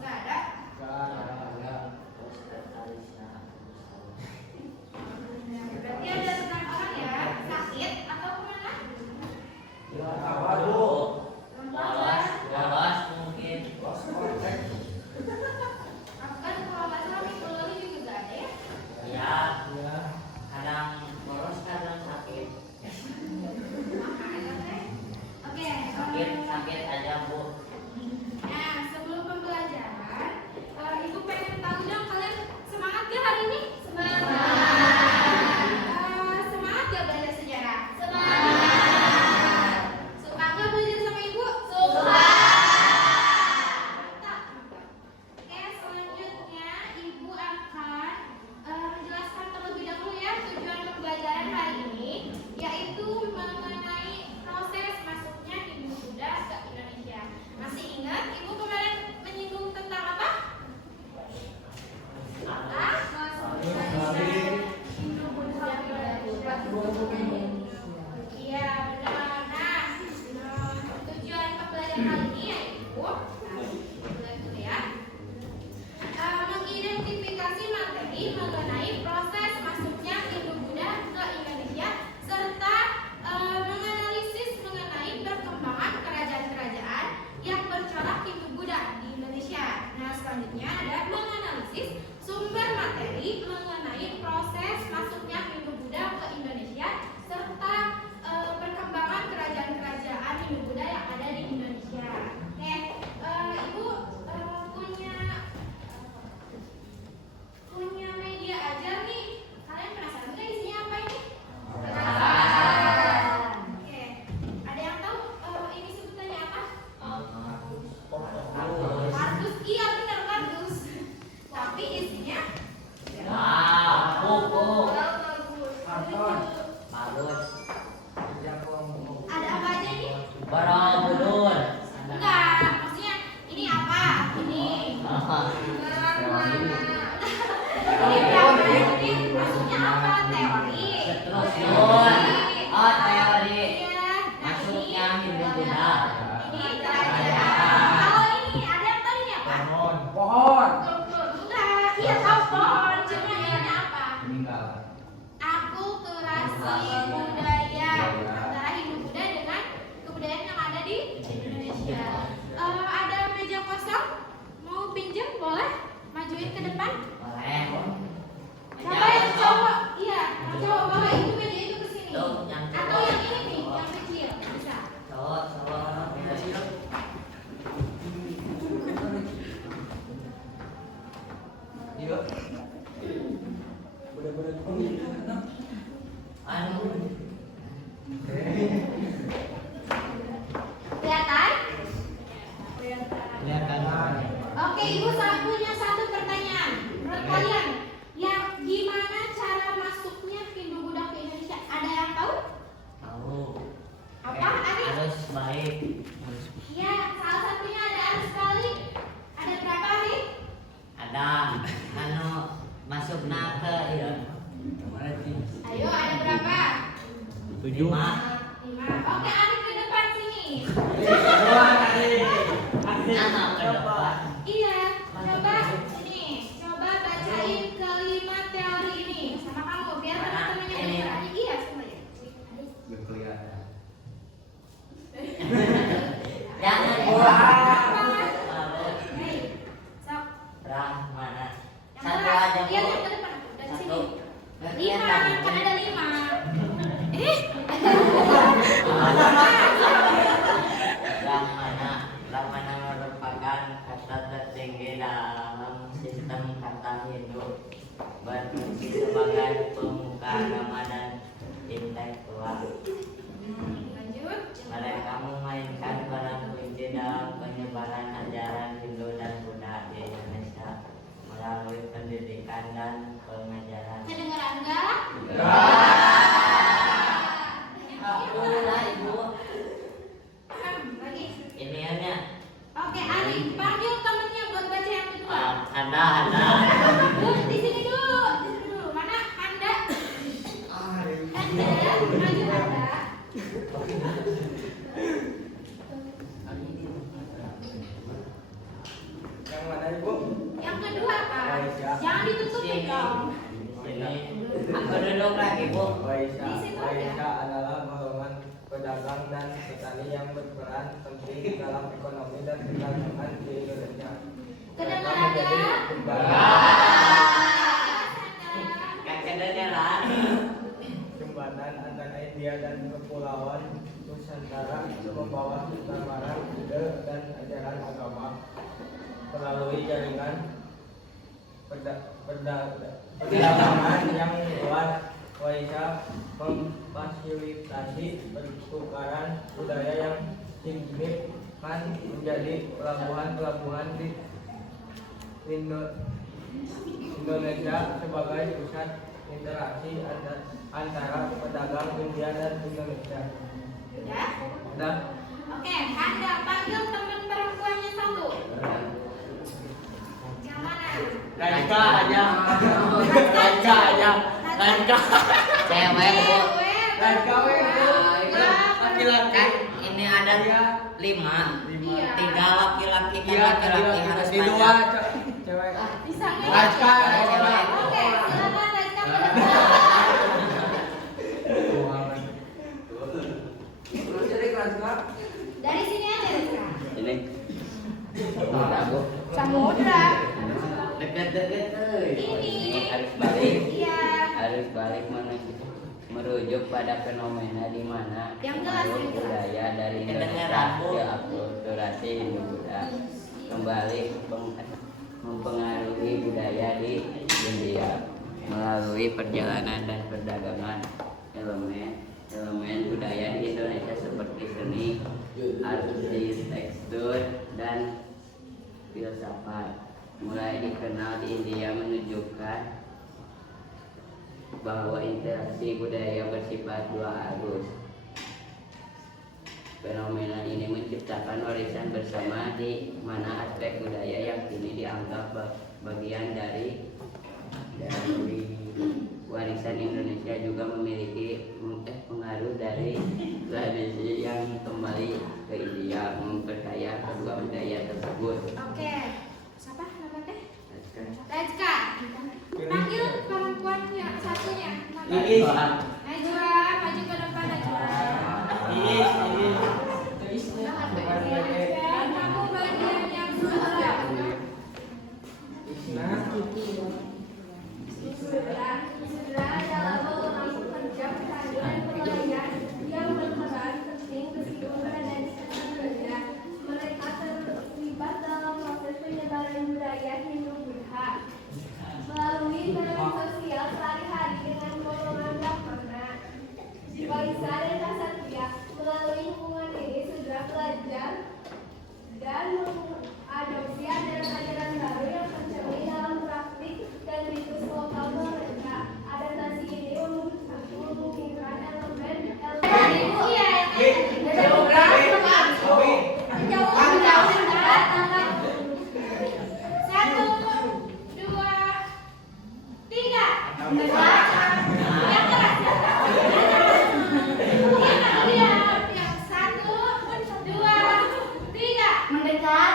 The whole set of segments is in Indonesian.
Nggak ada. Berarti ada tentang orang ya sakit atau kemana? Bolos mungkin. Aku kan kalau nggak salah minggu lalu juga nggak ada ya. Ya, kadang bolos kadang sakit. Makanya teh. Oke. Sakit aja bu. Nah, sebelum pembelajaran, ibu pengen tahu dong kalian semangat gak hari ini? Semangat. Semangat gak belajar sejarah? Semangat. Suka gak belajar sama ibu? Suka. Mantap. Oke, selanjutnya ibu akan menjelaskan terlebih dahulu ya tujuan pembelajaran hari ini, yaitu mengenai proses masuknya Hindu Buddha ke Indonesia. Masih ingat ibu kemarin menyinggung tentang apa? Hindu Buddha ke Indonesia. Iya benar. Nah, tujuan pembelajaran kali ini yaitu mengidentifikasi materi mengenai proses masuknya Hindu Buddha ke Indonesia serta menganalisis mengenai perkembangan kerajaan-kerajaan yang bercorak Hindu Buddha di Indonesia. Nah, selanjutnya ada menganalisis sumber materi mengenai proses masuknya Hindu Buddha ke Indonesia serta perkembangan kerajaan-kerajaan Hindu Buddha yang ada di Indonesia. Oke, ibu punya media ajar nih. Kalian penasaran nggak isinya apa ini? Penasaran. Oke, ada yang tahu ini sebutannya apa? Kardus. Iya benar kardus. Tapi isinya Buku. karton. Bagus. Ada apa aja nih? Borobudur. Enggak, maksudnya ini apa? Ini. Ini berapa? Ini maksudnya apa? Teori. Terus teori. Oh, teori. Iya. Nah, Masuknya Hindu ini Buddha. ini kerajaan. Kalau ini ada yang tahu ini apa? Pohon. Enggak, iya tahu pohon. Cuma ini apa? Akulturasi budaya antara Hindu Buddha dengan kebudayaan yang ada di Indonesia. Ada meja kosong, mau pinjam boleh? Majuin ke depan. Boleh. Siapa yang cowok? Iya, yang cowok bawa itu meja itu ke sini. Tuh, yang cowok. Atau yang ini nih, yang kecil bisa. Cowok. Iya. Bener-bener Anu. Kelihatan? kelihatan. Oke, ibu punya satu pertanyaan. Menurut kalian, yang gimana cara masuknya Hindu Buddha ke Indonesia? Ada yang tahu? Tahu. Apa? Arif? Harus baik. Ya, salah satunya ada arus balik. Ada berapa Arif? Ada anu masuk ke ya. Ayo, ada berapa? 5. 5. Oke, Arif ke depan sini. Iya, coba sini. Coba bacain kelima teori ini sama kamu biar teman-temannya dengar. Iya, semuanya. Jangan. Hei, sok. Brahmana. Yang Satu berat. aja, Iya, Bu. yang ke depan. Dari sini. Satu. 5, kan ada 5. Brahmana merupakan kata tertinggi dalam sistem kata Hindu, berfungsi sebagai pemuka agama dan intelektual. Lanjut. Mereka memainkan peran kunci dalam penyebaran ajaran Hindu dan Buddha di Indonesia melalui pendidikan dan pengajaran. Kedengeran enggak? Aku lah ibu. Lagi. Ini hanya Oke, Ari, panggil temennya buat baca yang kedua. ada. Di sini dulu, di sini dulu. Mana Anda? Anda, maju Anda. Yang mana Ibu? Yang kedua apa? Aisyah. Jangan ditutupin dong. Sini. Aku duduk lagi, Bu. Aisyah. Di situ aja. Aisyah adalah golongan pedagang dan petani yang berperan penting dalam ekonomi dan perdagangan di Indonesia. Kedengar Mereka menjadi ada? Kan kedengeran. jembatan antara India dan Kepulauan Nusantara untuk membawa kesetaraan ide dan ajaran agama melalui jaringan perdagangan yang luas. Aisyah memfasilitasi pertukaran budaya yang signifikan menjadi pelabuhan di Indonesia sebagai pusat interaksi antara pedagang India dan Indonesia. Sudah? Dan Oke, Anda panggil teman perempuannya satu. Yang mana? Raika aja. Raika aja. Raika. Cewek, Bu. Raika we. Laki-laki. Kan ini ada Iya. 5. Iya. 3 laki-laki kan Iya, laki-laki harus di dua banyak. cewek. Bisa nggak? Raika. Oke, silakan Raika ke depan. Dari sini aja, Raika. Ini. Udah, Bu. Samudra. Deket-deket euy. Ini. Harus balik. Iya. Harus balik merujuk pada fenomena di mana Yang jelas, pengaruh yang jelas. budaya dari Indonesia ke akulturasi Hindu-Buddha kembali mempengaruhi budaya di India melalui perjalanan dan perdagangan elemen budaya di Indonesia seperti seni, arsitektur, dan filsafat mulai dikenal di India menunjukkan bahwa interaksi budaya bersifat dua arus. Fenomena ini menciptakan warisan bersama di mana aspek budaya yang kini dianggap bagian dari warisan Indonesia juga memiliki pengaruh dari tradisi yang kembali ke India memperkaya kedua budaya tersebut. Oke. Siapa nama teh? Raika. Panggil perempuan yang satunya. Iis. Najwa, maju ke depan Najwa. Iis. Dan kamu bagian yang sebelah. Sudah adalah golongan pekerja petani dan nelayan yang berperan penting kehidupan dan Indonesia. Mereka terlibat dalam proses penyebaran budaya Hindu-Buddha melalui peran sosial sehari-hari dengan golongan brahmana. Waisa dan Kasatria melalui hubungan ini sudah belajar dan mengadopsi ajaran-ajaran baru yang tercermin dalam praktik dan ritus lokal mereka. Adaptasi ini memungkinkan elemen Iya. Satu, dua, tiga. Yang keras. Yang satu, dua, tiga. mendekat,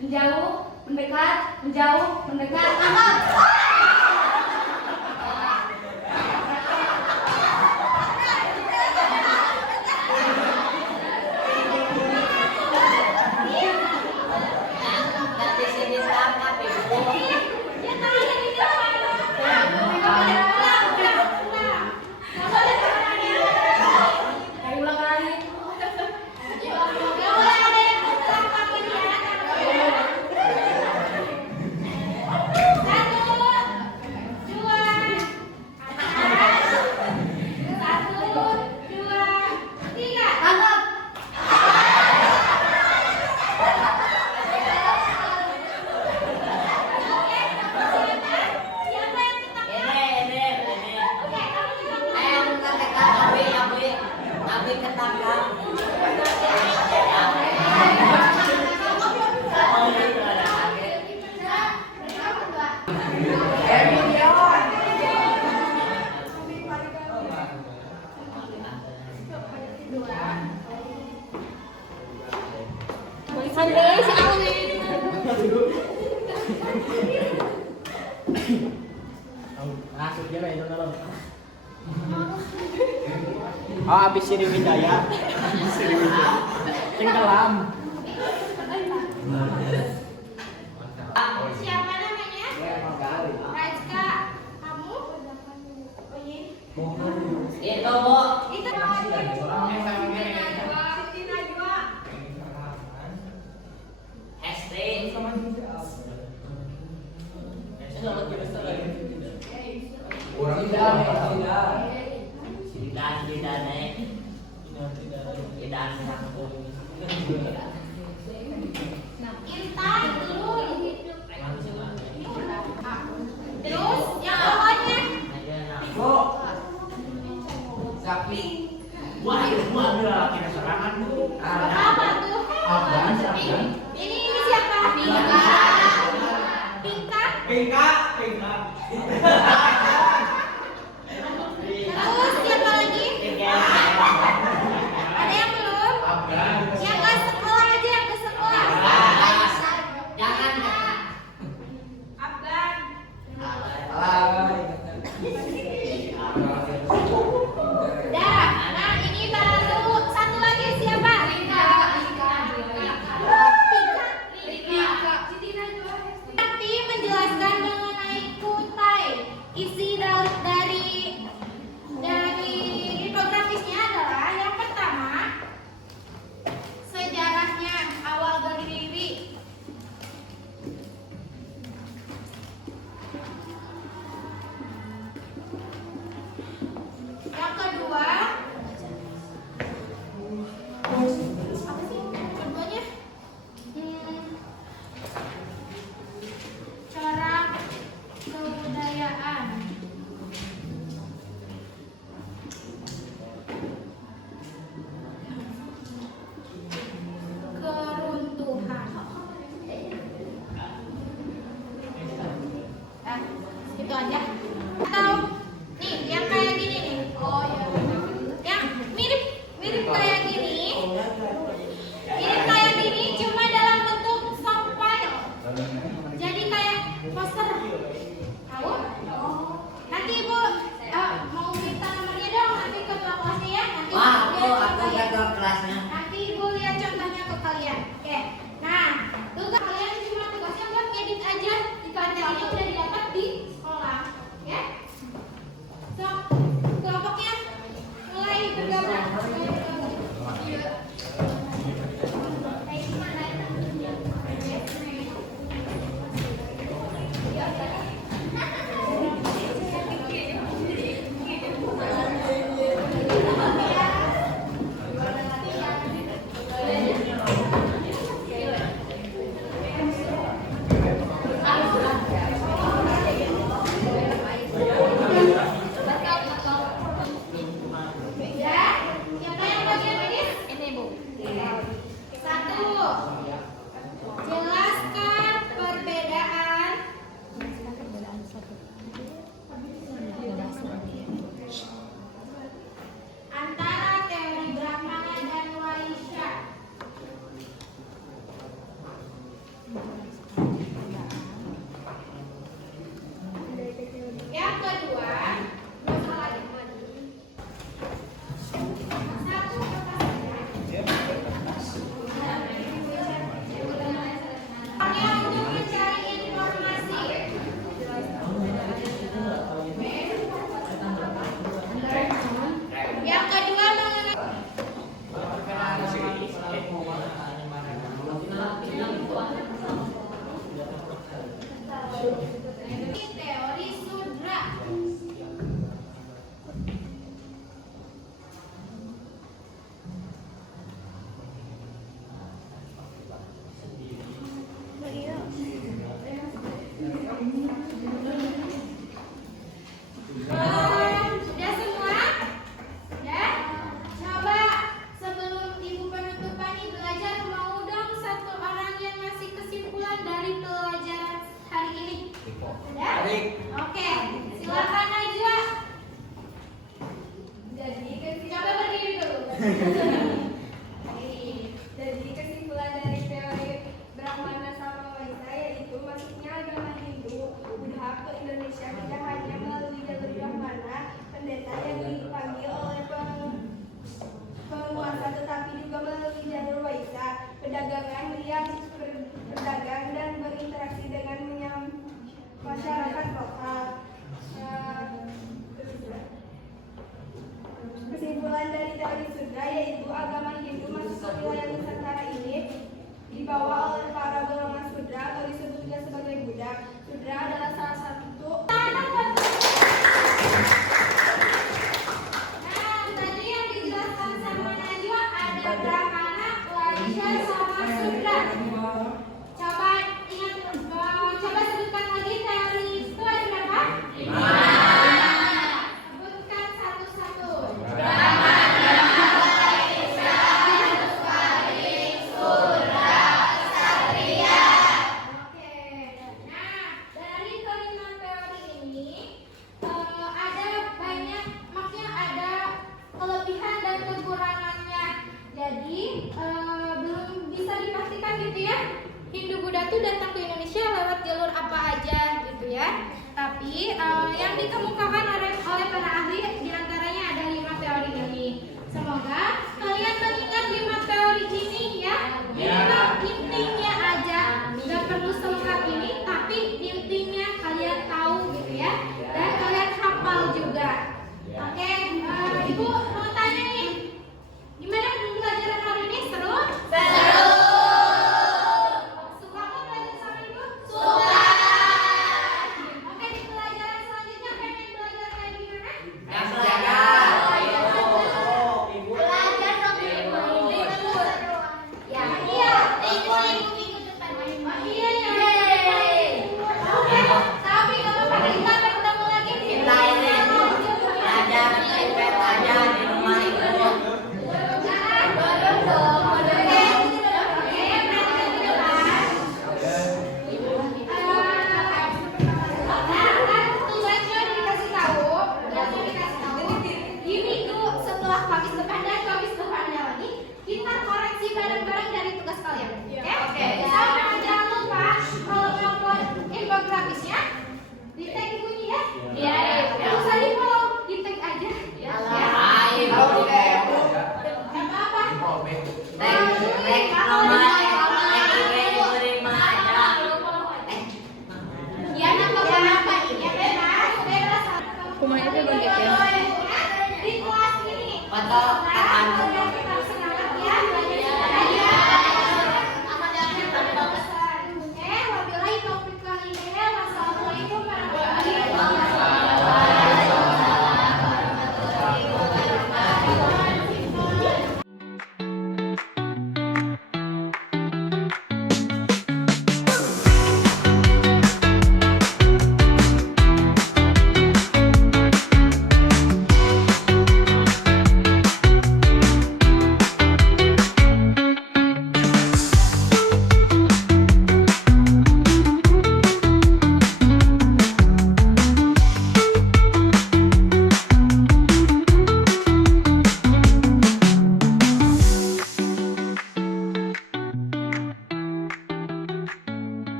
menjauh, mendekat, menjauh, mendekat, angkat. Nanti sini tangkap Ibu. Yang terakhir di depan. Nggak boleh pulang. Nggak boleh pulang ya. Ayo ulang lagi. Nggak boleh ada yang pulang panggil ya. Satu, dua, atas. Satu, dua, tiga. Angkat. Siapa yang ketangkap? Ini. Oke, kamu juga Ayo bukan tekan Abi ketangkap. Tulisan deh, si Alwin. Masuk dia itu dalam. Oh, habis Sriwijaya. Sing dalam. Siapa namanya? Rajka. Kamu? Oh iya. Itu Bu. Itu Siti Najwa. ST. Orang tidak. Tidak naik. Tidak sanggup. Intan, Nurul. Terus yang awalnya Aja nak. Zaki. Wah, itu adalah kira serangan Bu. apa tuh? Abang, Ini siapa? Pinka. Pingka. Terus siapa lagi? Ada yang belum? Yang ke sekolah aja, yang ke sekolah. Jangan. Abang. Dah. Nah, ini baru satu lagi siapa? Rika. Tapi menjelaskan mengenai kutai. Isi dari infografisnya adalah yang pertama sejarahnya awal berdiri. Yang kedua apa sih keduanya? Corak kebudayaan. Keruntuhan. Itu aja. Atau nih yang kayak gini nih. Oh ya. Yang mirip kayak gini. Mirip kayak gini cuma dalam bentuk soft file. Jadi kayak poster. Tahu? Nanti Ibu mau minta nomornya dong nanti ke ketua kelasnya ya. Nanti Wah, Ibu lihat aku contohnya. ke kelasnya. Nanti Ibu lihat contohnya ke kalian. Oke. Nah, tugas kalian cuma tugasnya buat ngedit aja. Di materialnya udah didapat di sekolah. Ya. So, kelompoknya mulai bergabung. Kayak gimana? Ya, siapa yang bagian ini? Ini Bu. Satu, jelaskan perbedaan antara teori Brahmana dan Vaishya. Yang kedua, satu hanya untuk mencari informasi. Yang kedua mengenai teori sudra. Sudah semua? Sudah? Coba sebelum Ibu penutupan nih belajar mau dong satu orang yang ngasih kesimpulan dari pelajaran hari ini. Sudah? Oke, silakan Najwa. Coba berdiri dulu. Jadi kesimpulan dari teori Brahmana sama Vaishya yaitu maksudnya itu datang ke Indonesia lewat jalur apa aja gitu ya. Tapi yang dikemukakan oleh para ahli